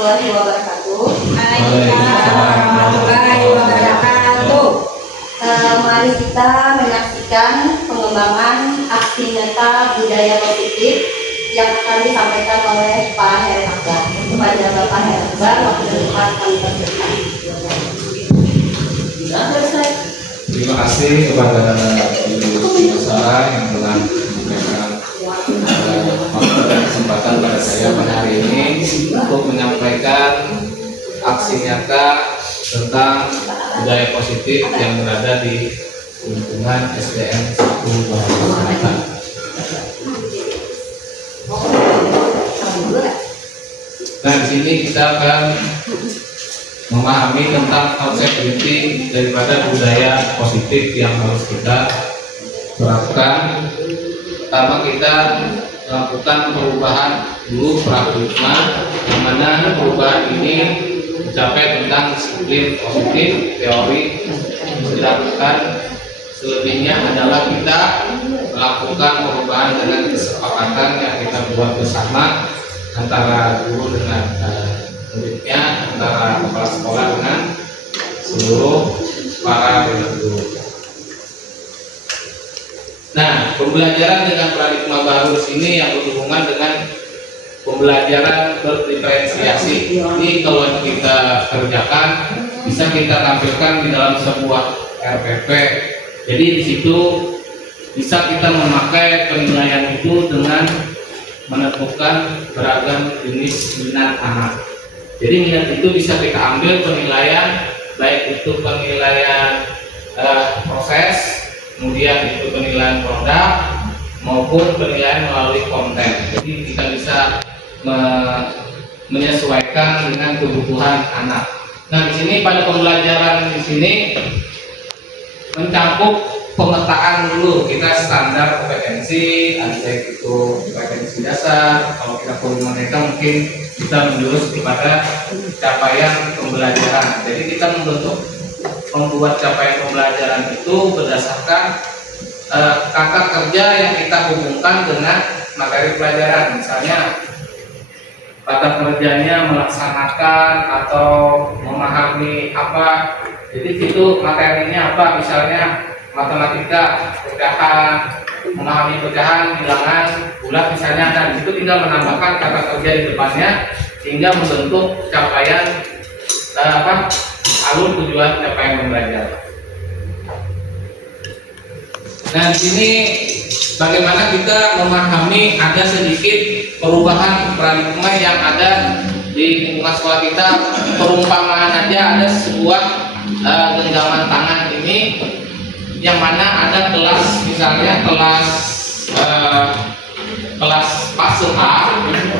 warahmatullahi wabarakatuh. Waalaikumsalam warahmatullahi wabarakatuh. Mari kita menyaksikan pengembangan aksi nyata budaya positif yang akan disampaikan oleh Pak Heru Akbar. Kepada Bapak Heru Akbar, waktu depan kami persilakan. Terima kasih kepada Ibu Sarah yang telah memberikan waktu dan kesempatan pada saya pada hari ini untuk menyampaikan aksi nyata tentang budaya positif yang berada di lingkungan SDN 1 Bahasa. Nah, di sini kita akan memahami tentang konsep inti daripada budaya positif yang harus kita terapkan. Pertama, kita melakukan perubahan dulu paradigma, yang mana perubahan ini mencapai tentang disiplin positif teori, sedangkan selebihnya adalah kita melakukan perubahan dengan kesepakatan yang kita buat bersama antara guru dengan muridnya, antara kepala sekolah dengan seluruh para guru. Nah, pembelajaran dengan paradigma baru sini yang berhubungan dengan pembelajaran berdiferensiasi. Ini kalau kita kerjakan bisa kita tampilkan di dalam sebuah RPP. Jadi di situ bisa kita memakai penilaian itu dengan menentukan beragam jenis minat anak. Jadi minat itu bisa kita ambil penilaian, baik itu penilaian proses, kemudian itu penilaian produk, maupun penilaian melalui konten. Jadi kita bisa menyesuaikan dengan kebutuhan anak. Nah, di sini pada pembelajaran di sini mencakup pemetaan dulu. Kita standar kompetensi, ada itu kompetensi dasar. Kalau kita perlu mereka mungkin kita menjurus kepada capaian pembelajaran. Jadi kita membuat capaian pembelajaran itu berdasarkan kata kerja yang kita hubungkan dengan materi pelajaran. Misalnya kata kerjanya melaksanakan atau memahami apa. Jadi itu materinya apa? Misalnya matematika, pecahan, memahami pecahan, bilangan, bulat misalnya. Dan itu tinggal menambahkan kata kerja di depannya sehingga membentuk capaian alur tujuan capaian pembelajaran. Nah, di sini bagaimana kita memahami ada sedikit perubahan paradigma yang ada di lingkungan sekolah kita. Perumpamaan aja, ada sebuah genggaman tangan ini yang mana ada kelas, misalnya kelas fase A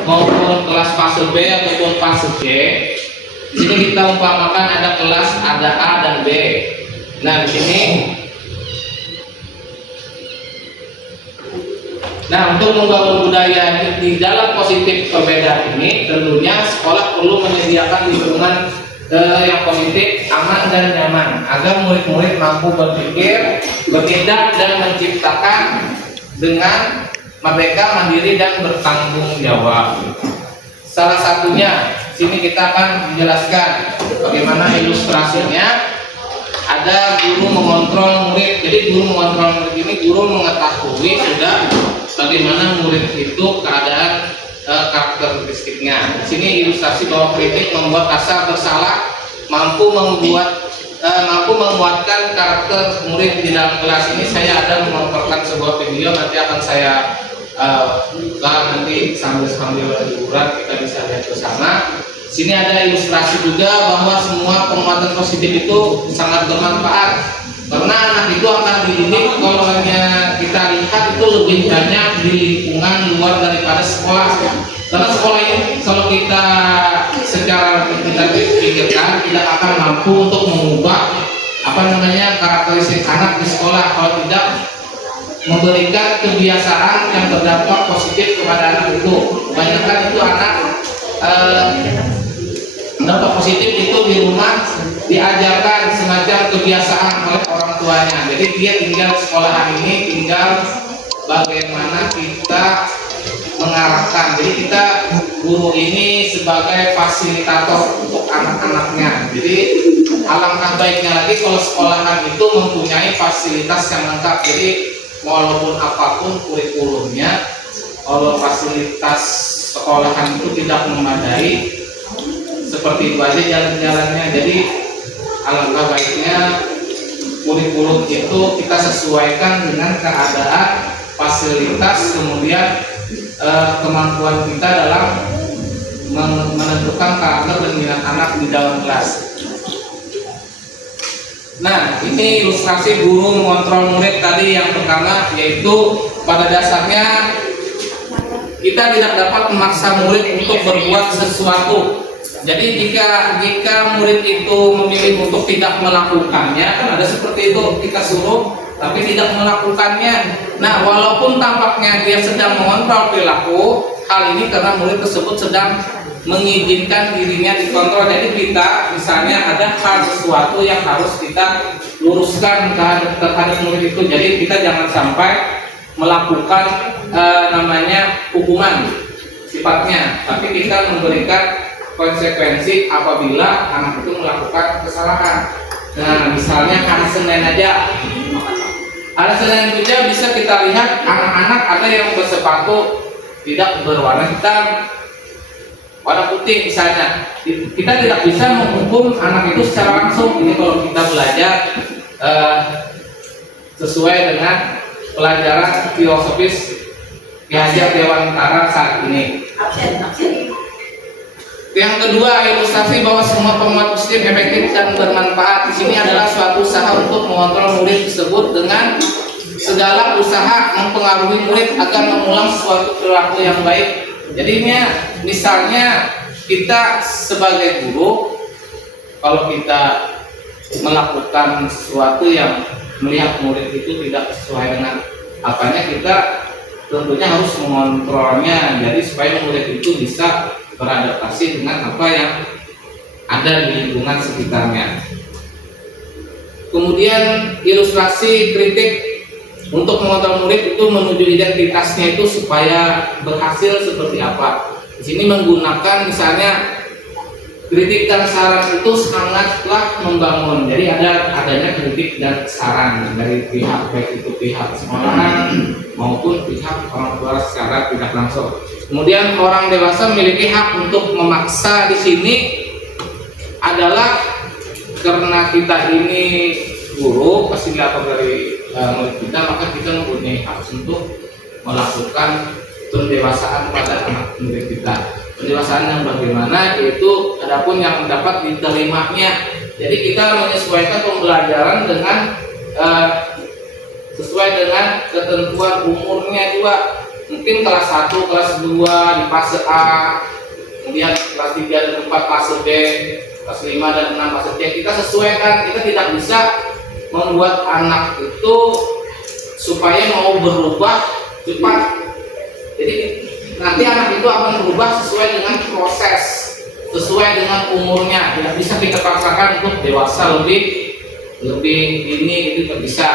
maupun kelas fase B ataupun fase C. Di sini kita umpamakan ada kelas, ada A dan B. Nah, di sini untuk membangun budaya di dalam positif perbedaan ini, tentunya sekolah perlu menyediakan lingkungan yang positif, aman dan nyaman agar murid-murid mampu berpikir, bertindak dan menciptakan dengan merdeka, mandiri dan bertanggung jawab. Salah satunya sini kita akan menjelaskan bagaimana ilustrasinya. Ada guru mengontrol murid. Jadi guru mengontrol murid ini, guru mengetahui sudah bagaimana murid itu keadaan karakteristiknya. Di sini ilustrasi bahwa kritik membuat rasa bersalah, mampu menguatkan karakter murid di dalam kelas. Ini saya ada memaparkan sebuah video, nanti akan saya nanti sambil liburan kita bisa lihat bersama. Sini ada ilustrasi juga bahwa semua penguatan positif itu sangat bermanfaat karena anak itu akan dididik, kalau hanya kita lihat itu lebih banyak di lingkungan luar daripada sekolah. Karena sekolah ini kalau kita secara kita pikirkan tidak akan mampu untuk mengubah karakteristik anak di sekolah kalau tidak memberikan kebiasaan yang berdampak positif kepada anak itu. Kebanyakan itu anak dampak positif itu di rumah diajarkan semacam kebiasaan oleh orang tuanya. Jadi dia tinggal sekolahan ini tinggal bagaimana kita mengarahkan. Jadi kita guru ini sebagai fasilitator untuk anak-anaknya. Jadi alangkah baiknya lagi kalau sekolahan itu mempunyai fasilitas yang lengkap. Jadi walaupun apapun kurikulumnya, kalau fasilitas sekolahan itu tidak memadai, seperti itu aja jalan-jalannya. Jadi alangkah baiknya kurikulum itu kita sesuaikan dengan keadaan, fasilitas, kemudian kemampuan kita dalam menentukan karakter dan minat anak di dalam kelas. Nah, ini ilustrasi guru mengontrol murid tadi yang pertama, yaitu pada dasarnya kita tidak dapat memaksa murid untuk berbuat sesuatu. Jadi jika murid itu memilih untuk tidak melakukannya, kan ada seperti itu, kita suruh tapi tidak melakukannya. Nah, walaupun tampaknya dia sedang mengontrol perilaku, hal ini karena murid tersebut sedang mengizinkan dirinya dikontrol. Jadi kita misalnya ada hal sesuatu yang harus kita luruskan terhadap murid itu. Jadi kita jangan sampai melakukan namanya hukuman sifatnya, tapi kita memberikan konsekuensi apabila anak itu melakukan kesalahan. Nah, misalnya hari Senin aja, hari Senin aja bisa kita lihat anak-anak ada yang bersepatu tidak berwarna hitam, warna putih misalnya. Kita tidak bisa menghukum anak itu secara langsung. Ini kalau kita belajar sesuai dengan pelajaran filosofis Ki Hajar Dewantara saat ini. Yang kedua, ilustrasi bahwa semua penguat positif efektif dan bermanfaat. Di sini adalah suatu usaha untuk mengontrol murid tersebut dengan segala usaha mempengaruhi murid agar mengulang suatu perilaku yang baik. Jadinya misalnya kita sebagai guru, kalau kita melakukan sesuatu yang melihat murid itu tidak sesuai dengan apanya, kita tentunya harus mengontrolnya. Jadi supaya murid itu bisa beradaptasi dengan apa yang ada di lingkungan sekitarnya. Kemudian ilustrasi kritik untuk mengontrol murid itu menuju identitasnya itu supaya berhasil seperti apa. Di sini menggunakan misalnya kritik dan saran itu sangatlah membangun. Jadi adanya kritik dan saran dari pihak, baik itu pihak sekolahan maupun pihak orang tua secara tidak langsung. Kemudian orang dewasa memiliki hak untuk memaksa. Di sini adalah karena kita ini guru, pasti diatur dari murid kita, maka kita mempunyai hak untuk melakukan pendewasaan pada anak murid kita. Pendewasaan yang bagaimana, yaitu adapun yang dapat diterimanya. Jadi kita menyesuaikan pembelajaran dengan sesuai dengan ketentuan umurnya juga. Mungkin kelas 1, kelas 2 di fase A, kemudian kelas 3 dan 4 fase B, kelas 5 dan 6 fase C. Kita sesuaikan, kita tidak bisa membuat anak itu supaya mau berubah cepat. Jadi nanti anak itu akan berubah sesuai dengan proses, sesuai dengan umurnya. Tidak bisa kita paksakan untuk dewasa lebih ini, itu tidak bisa.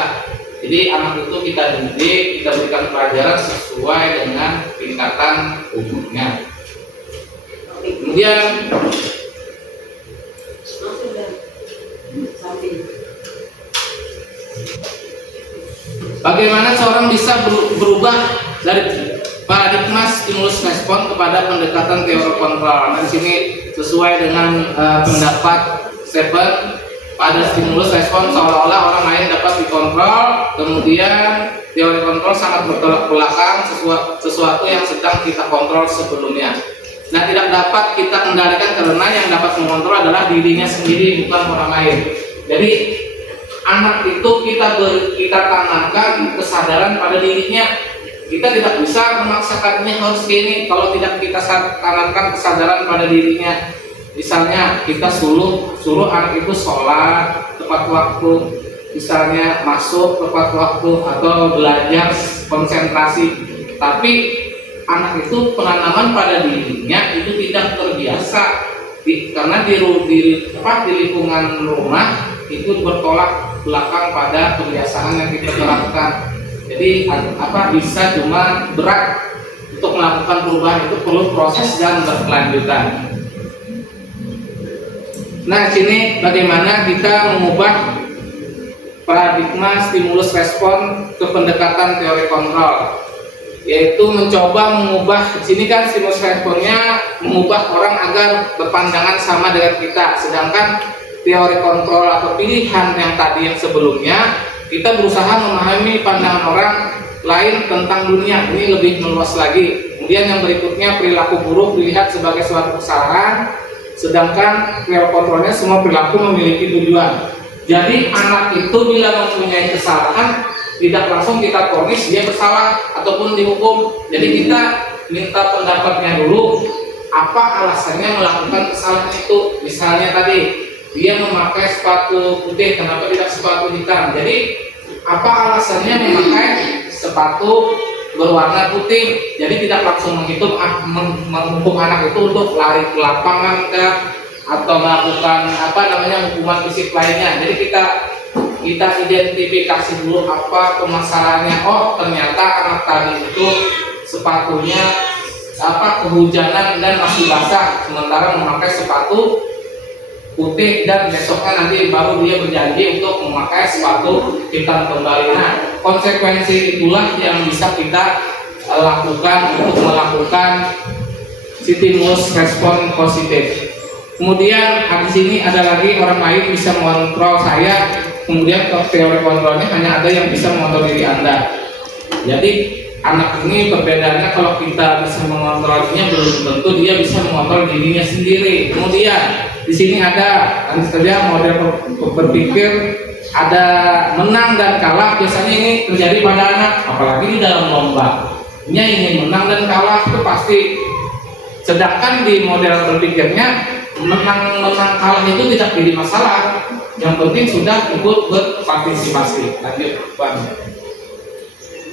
Jadi anak itu kita didik, kita berikan pelajaran sesuai dengan tingkatan umurnya. Kemudian bagaimana seorang bisa berubah dari paradigma stimulus respon kepada pendekatan teori kontrol. Nah, di sini sesuai dengan pendapat Stephen, pada stimulus respon seolah-olah orang lain dapat dikontrol, kemudian teori kontrol sangat bertolak belakang sesuatu yang sedang kita kontrol sebelumnya. Nah, tidak dapat kita kendalikan karena yang dapat mengontrol adalah dirinya sendiri, bukan orang lain. Jadi anak itu kita tanamkan kesadaran pada dirinya. Kita tidak bisa memaksakannya harus gini kalau tidak kita tanamkan kesadaran pada dirinya. Misalnya kita suruh anak itu sholat tepat waktu, misalnya masuk tepat waktu atau belajar konsentrasi, tapi anak itu penanaman pada dirinya itu tidak terbiasa karena di lingkungan rumah itu bertolak belakang pada kebiasaan yang kita terapkan. Jadi bisa cuma berat untuk melakukan perubahan itu perlu proses dan berkelanjutan. Nah, sini bagaimana kita mengubah paradigma stimulus respon ke pendekatan teori kontrol, yaitu mencoba mengubah, di sini kan stimulus responnya mengubah orang agar berpandangan sama dengan kita, sedangkan teori kontrol atau pilihan yang tadi yang sebelumnya kita berusaha memahami pandangan orang lain tentang dunia, ini lebih meluas lagi. Kemudian yang berikutnya, perilaku buruk dilihat sebagai suatu kesalahan, sedangkan teori kontrolnya semua perilaku memiliki tujuan. Jadi anak itu bila mempunyai kesalahan tidak langsung kita vonis dia bersalah ataupun dihukum. Jadi kita minta pendapatnya dulu, apa alasannya melakukan kesalahan itu. Misalnya tadi dia memakai sepatu putih, kenapa tidak sepatu hitam? Jadi apa alasannya memakai sepatu berwarna putih? Jadi tidak langsung menghukum anak itu untuk lari ke lapangan atau melakukan hukuman fisik lainnya. Jadi kita identifikasi dulu apa permasalahannya. Oh, ternyata anak tadi itu sepatunya kehujanan dan masih basah, sementara memakai sepatu putih, dan besoknya nanti baru dia berjanji untuk memakai sepatu hitam kembali. Nah, konsekuensi itulah yang bisa kita lakukan untuk melakukan stimulus respon positif. Kemudian di sini ada lagi orang lain bisa mengontrol saya. Kemudian teori kontrolnya hanya ada yang bisa mengontrol diri Anda. Jadi anak ini perbedaannya, kalau kita bisa mengontrolnya belum tentu dia bisa mengontrol dirinya sendiri. Kemudian di sini ada saja model berpikir, ada menang dan kalah. Biasanya ini terjadi pada anak, apalagi di dalam lomba. Dia ingin menang dan kalah itu pasti. Sedangkan di model berpikirnya menang kalah itu tidak jadi masalah. Yang penting sudah ikut berpartisipasi. Lanjut, Bang.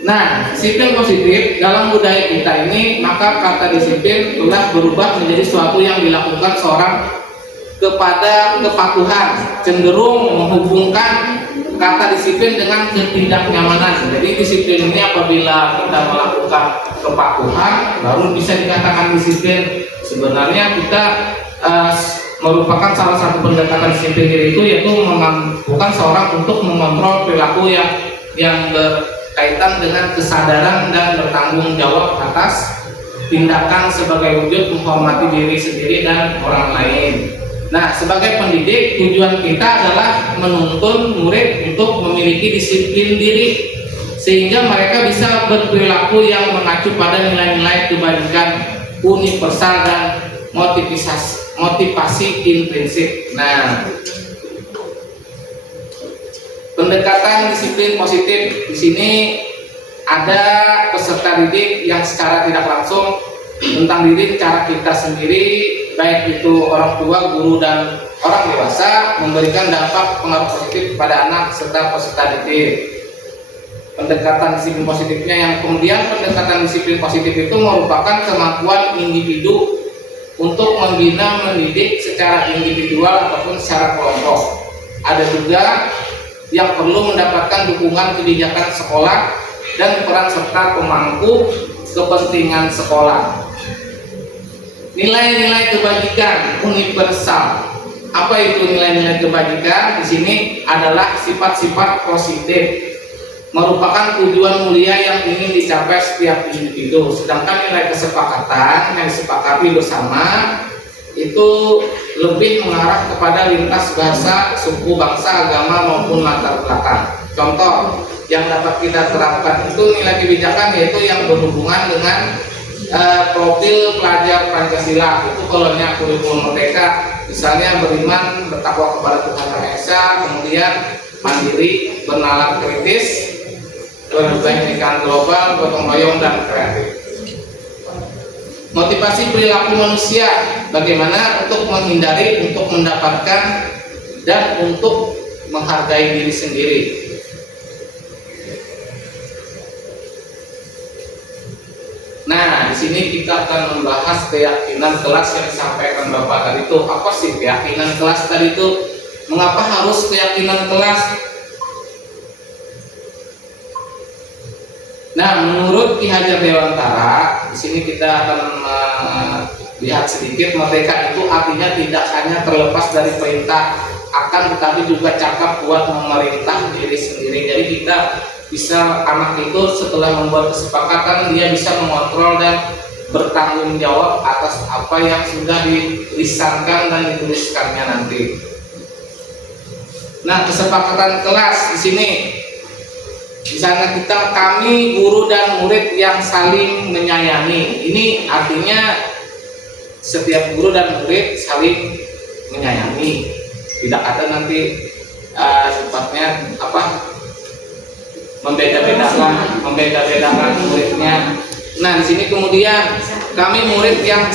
Nah, disiplin positif dalam budaya kita ini, maka kata disiplin telah berubah menjadi sesuatu yang dilakukan seorang kepada kepatuhan, cenderung menghubungkan kata disiplin dengan ketidaknyamanan. Jadi disiplin ini apabila kita melakukan kepatuhan baru bisa dikatakan disiplin. Sebenarnya kita merupakan salah satu pendekatan disiplin diri itu, yaitu memampukan seorang untuk mengontrol perilaku yang berkaitan dengan kesadaran dan bertanggung jawab atas tindakan sebagai wujud menghormati diri sendiri dan orang lain. Nah, sebagai pendidik tujuan kita adalah menuntun murid untuk memiliki disiplin diri sehingga mereka bisa berperilaku yang mengacu pada nilai-nilai kebajikan universal dan motivasi intrinsik. Nah, pendekatan disiplin positif di sini ada peserta didik yang secara tidak langsung tentang didik cara kita sendiri, baik itu orang tua, guru, dan orang dewasa, memberikan dampak pengaruh positif pada anak serta peserta didik. Pendekatan disiplin positifnya yang kemudian pendekatan disiplin positif itu merupakan kemampuan individu untuk membina mendidik secara individual ataupun secara kelompok. Ada juga yang perlu mendapatkan dukungan kebijakan sekolah dan peran serta pemangku kepentingan sekolah. Nilai-nilai kebajikan universal. Apa itu nilai-nilai kebajikan? Di sini adalah sifat-sifat positif, merupakan tujuan mulia yang ingin dicapai setiap individu. Sedangkan nilai kesepakatan yang disepakati bersama itu lebih mengarah kepada lintas bahasa, suku, bangsa, agama maupun latar belakang. Contoh yang dapat kita terapkan itu nilai kebijakan, yaitu yang berhubungan dengan profil pelajar Pancasila. Itu kolomnya kurikulum merdeka, misalnya beriman, bertakwa kepada Tuhan Yang Maha Esa, kemudian mandiri, bernalar kritis, berbaik global, gotong royong, dan kreatif. Motivasi perilaku manusia, bagaimana untuk menghindari, untuk mendapatkan, dan untuk menghargai diri sendiri. Nah, di sini kita akan membahas keyakinan kelas yang disampaikan Bapak tadi itu. Apa sih keyakinan kelas tadi itu? Mengapa harus keyakinan kelas? Nah, menurut Ki Hajar Dewantara, Di sini kita akan lihat sedikit, merdeka itu artinya tidak hanya terlepas dari perintah, akan tetapi juga cakap kuat memerintah diri sendiri. Jadi kita bisa, anak itu setelah membuat kesepakatan dia bisa mengontrol dan bertanggung jawab atas apa yang sudah dilisankan dan dituliskannya nanti. Nah, kesepakatan kelas di sini, di sana kami guru dan murid yang saling menyayangi. Ini artinya setiap guru dan murid saling menyayangi. Tidak ada nanti sifatnya membeda-bedakan muridnya. Nah, di sini kemudian kami murid yang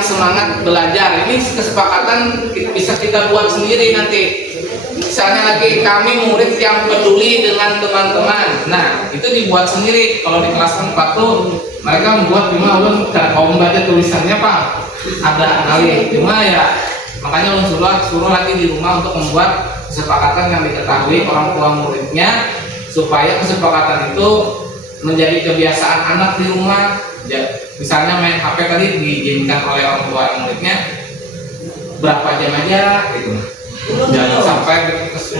semangat belajar. Ini kesepakatan bisa kita buat sendiri nanti. Misalnya lagi kami murid yang peduli dengan teman-teman. Nah, itu dibuat sendiri. Kalau di kelas 4 tuh mereka membuat cuma ulun kalau membaca tulisannya Pak ada kali. Cuma ya makanya ulun suruh lagi di rumah untuk membuat kesepakatan yang diketahui orang tua muridnya, supaya kesepakatan itu menjadi kebiasaan anak di rumah. Misalnya main HP tadi diizinkan oleh orang tua muridnya berapa jam aja gitu. Jangan sampai terus.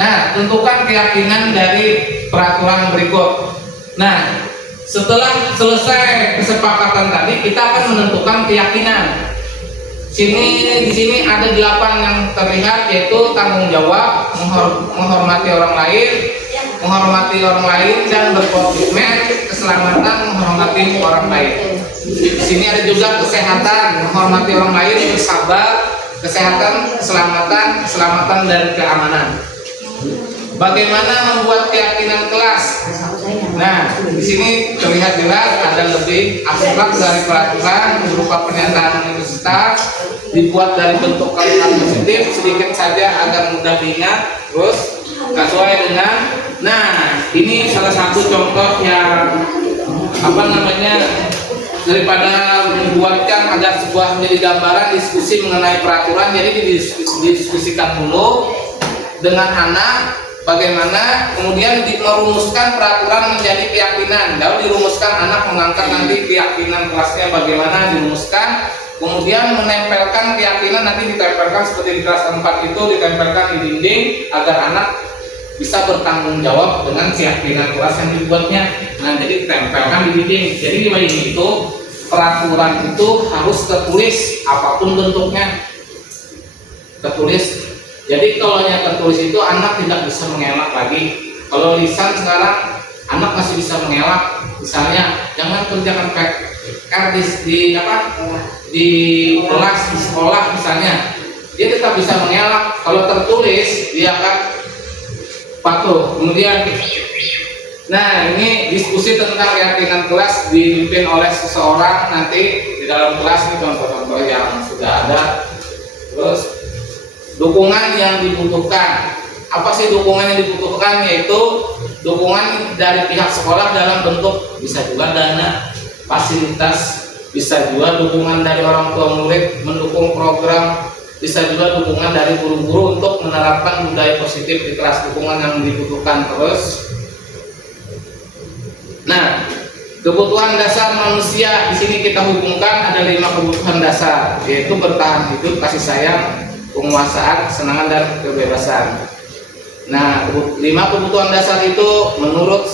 Nah, tentukan keyakinan dari peraturan berikut. Nah, setelah selesai kesepakatan tadi, kita akan menentukan keyakinan. Di sini ada 8 yang terlihat, yaitu tanggung jawab, menghormati orang lain dan berkomitmen, keselamatan, menghormati orang lain. Di sini ada juga kesehatan, menghormati orang lain, bersabar, kesehatan, keselamatan dan keamanan. Bagaimana membuat keyakinan kelas? Nah, di sini terlihat jelas ada lebih abstrak dari peraturan berupa pernyataan universitas, dibuat dari bentuk kalimat positif sedikit saja agar mudah diingat, terus sesuai dengan. Nah, ini salah satu contoh yang daripada membuatkan agar sebuah menjadi gambaran diskusi mengenai peraturan. Jadi didiskusikan dulu dengan anak bagaimana, kemudian merumuskan peraturan menjadi keyakinan. Lalu dirumuskan, anak mengangkat nanti keyakinan kelasnya bagaimana dirumuskan, kemudian menempelkan keyakinan, nanti ditempelkan seperti di kelas 4 itu, ditempelkan di dinding agar anak bisa bertanggung jawab dengan keyakinan kelas yang dibuatnya. Nah, jadi ditempelkan di dinding. Jadi di bagian itu peraturan itu harus tertulis apapun bentuknya, tertulis. Jadi kalau yang tertulis itu anak tidak bisa mengelak lagi. Kalau lisan sekarang anak masih bisa mengelak. Misalnya jangan kerjakan PR di kelas di sekolah misalnya, dia tetap bisa mengelak. Kalau tertulis dia akan patuh. Kemudian, nah ini diskusi tentang keyakinan kelas dipimpin oleh seseorang nanti di dalam kelas. Ini contoh-contoh yang sudah ada. Terus dukungan yang dibutuhkan. Apa sih dukungan yang dibutuhkan? Yaitu dukungan dari pihak sekolah dalam bentuk bisa juga dana, fasilitas, bisa juga dukungan dari orang tua murid mendukung program, bisa juga dukungan dari guru-guru untuk menerapkan budaya positif di kelas. Dukungan yang dibutuhkan terus. Nah, kebutuhan dasar manusia di sini kita hubungkan ada 5 kebutuhan dasar, yaitu bertahan hidup, kasih sayang, penguasaan, kesenangan dan kebebasan. Nah, 5 kebutuhan dasar itu menurut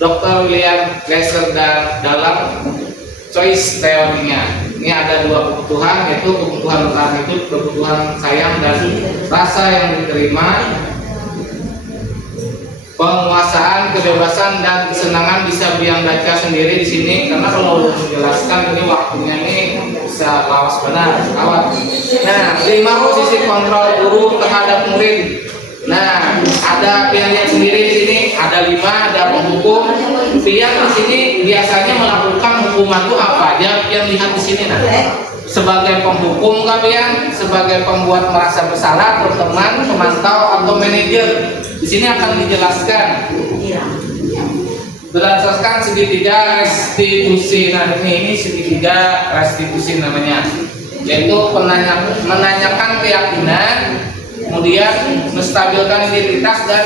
Dr. William Glasser dan dalam choice teorinya. Ini ada 2 kebutuhan, yaitu kebutuhan bertahan hidup, kebutuhan sayang dan rasa yang diterima, penguasaan, kebebasan dan kesenangan. Bisa biang baca sendiri di sini karena kalau menjelaskan ini waktunya ini bisa lawas benar awal. Nah, 5 posisi kontrol guru terhadap murid. Nah, ada pihak sendiri di sini, ada 5, ada penghukum. Pihak di sini biasanya melakukan hukuman itu apa aja? Yang lihat di sini nah. Sebagai penghukum kalian, sebagai pembuat merasa bersalah, berteman, pemantau atau manajer. Di sini akan dijelaskan. Berdasarkan segitiga restitusi. Nah, ini segitiga restitusi namanya. Yaitu menanyakan keyakinan, kemudian menstabilkan identitas dan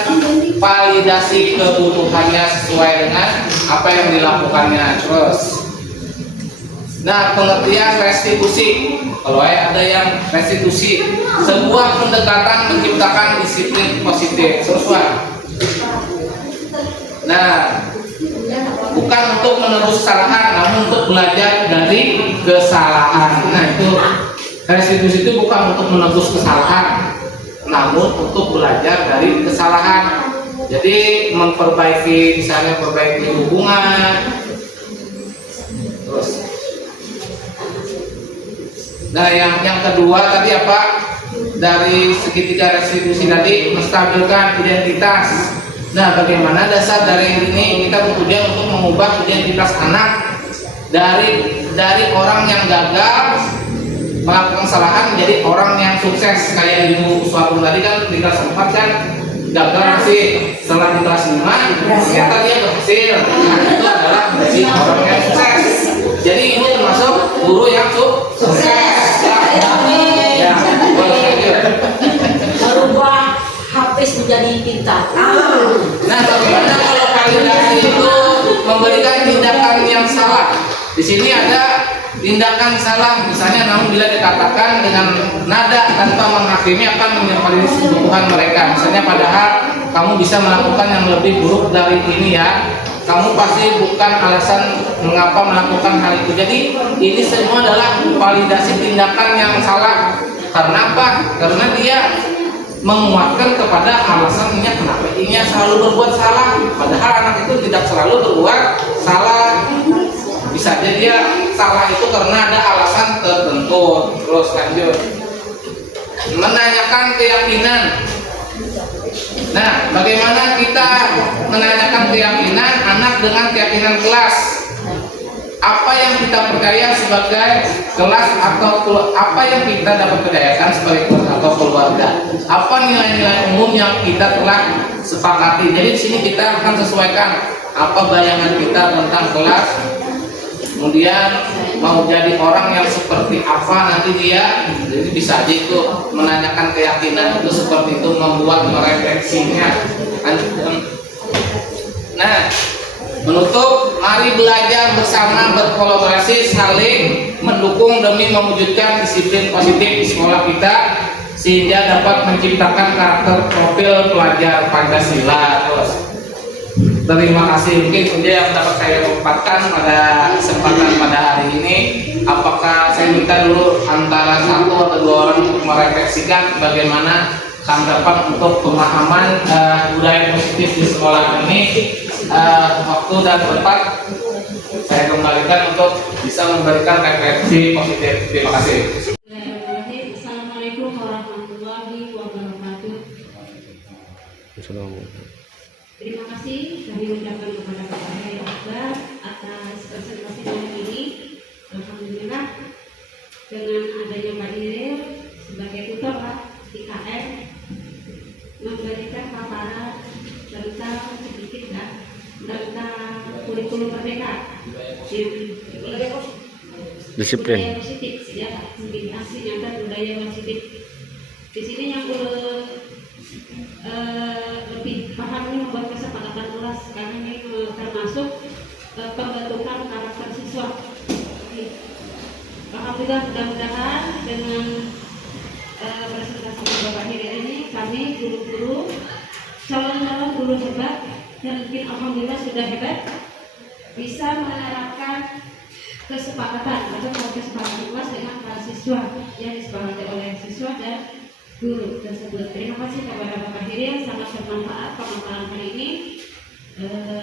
validasi kebutuhannya sesuai dengan apa yang dilakukannya. Terus, nah, pengertian restitusi. Kalau ada yang restitusi, sebuah pendekatan menciptakan disiplin positif. Terus, Pak. Nah, bukan untuk menerus kesalahan, namun untuk belajar dari kesalahan. Nah, itu restitusi itu bukan untuk menebus kesalahan, namun untuk belajar dari kesalahan. Jadi memperbaiki, misalnya perbaiki hubungan. Terus, nah yang kedua tadi apa? Dari segitiga restitusi tadi menstabilkan identitas. Nah, bagaimana dasar dari ini kita kemudian untuk mengubah identitas anak dari orang yang gagal melakukan kesalahan menjadi orang yang sukses. Kayak Ibu Uswatun tadi kan di kelas 4 kan gagal sih, setelah di kelas 5 ternyata dia berhasil. Nah, itu adalah menjadi orang yang sukses. Jadi ini termasuk guru yang sukses. Ya, Merubah habis menjadi pintar. Nah, bagaimana kalau validasi itu memberikan tindakan yang salah? Di sini ada tindakan salah, misalnya namun bila dikatakan dengan nada tanpa menghakimi akan menginvalidasi kebutuhan mereka. Misalnya padahal kamu bisa melakukan yang lebih buruk dari ini ya. Kamu pasti bukan alasan mengapa melakukan hal itu. Jadi ini semua adalah validasi tindakan yang salah. Karena apa? Karena dia menguatkan kepada alasannya kenapa dia selalu berbuat salah, padahal anak itu tidak selalu berbuat salah. Bisa jadi dia salah itu karena ada alasan tertentu. Terus lanjut, menanyakan keyakinan. Nah, bagaimana kita menanyakan keyakinan anak dengan keyakinan kelas? Apa yang kita percaya sebagai kelas atau apa yang kita dapat percayakan sebagai kelas atau keluarga? Apa nilai-nilai umum yang kita telah sepakati? Jadi di sini kita akan sesuaikan apa bayangan kita tentang kelas. Kemudian mau jadi orang yang seperti apa nanti dia. Jadi bisa aja itu menanyakan keyakinan itu seperti itu, membuat merefleksinya. Nah, menutup, mari belajar bersama, berkolaborasi, saling mendukung demi mewujudkan disiplin positif di sekolah kita sehingga dapat menciptakan karakter profil pelajar Pancasila. Terus, terima kasih. Mungkin saja yang dapat saya paparkan pada kesempatan pada hari ini. Apakah saya minta dulu antara 1 atau 2 orang untuk merefleksikan bagaimana tanggapan untuk pemahaman budaya positif di sekolah ini. Waktu dan tempat saya kembalikan untuk bisa memberikan refleksi positif. Terima kasih. Assalamualaikum warahmatullahi wabarakatuh. Terima kasih kami ucapkan kepada Bapak Heri Akbar atas presentasi hari ini. Alhamdulillah dengan adanya Pak Diril sebagai tutor IKN memberikan paparan tentang sedikit tentang kurikulum merdeka disiplin budaya positif ya, asli nyata budaya positif. Di sini yang lebih paham ini membuat kesepakatan kelas karena ini termasuk pembentukan karakter siswa. Alhamdulillah, mudah-mudahan dengan presentasi Bapak Hiri ini kami guru-guru calon-calon guru hebat dan mungkin alhamdulillah sudah hebat bisa menerapkan kesepakatan atau kesepakatan kelas dengan para siswa yang disepakati oleh siswa dan guru tersebut. Terima kasih kepada Bapak Hiri, sangat bermanfaat pemaparan hari ini.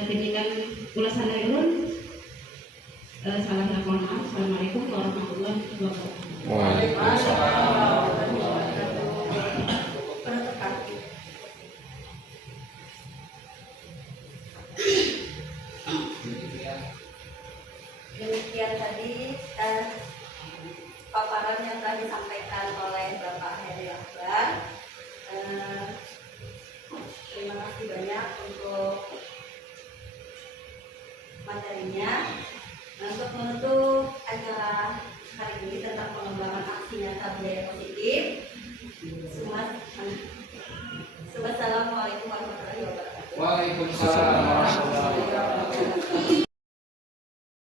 Demikian ulasan dari Run. Salam mohon maaf. Assalamualaikum warahmatullahi wabarakatuh. Demikian tadi paparan yang telah disampaikan oleh Bapak Heri Akbar. Terima kasih banyak untuk materinya. Untuk menutup acara hari ini tentang pengembangan aksi nyata budaya positif, Waalaikumsalam.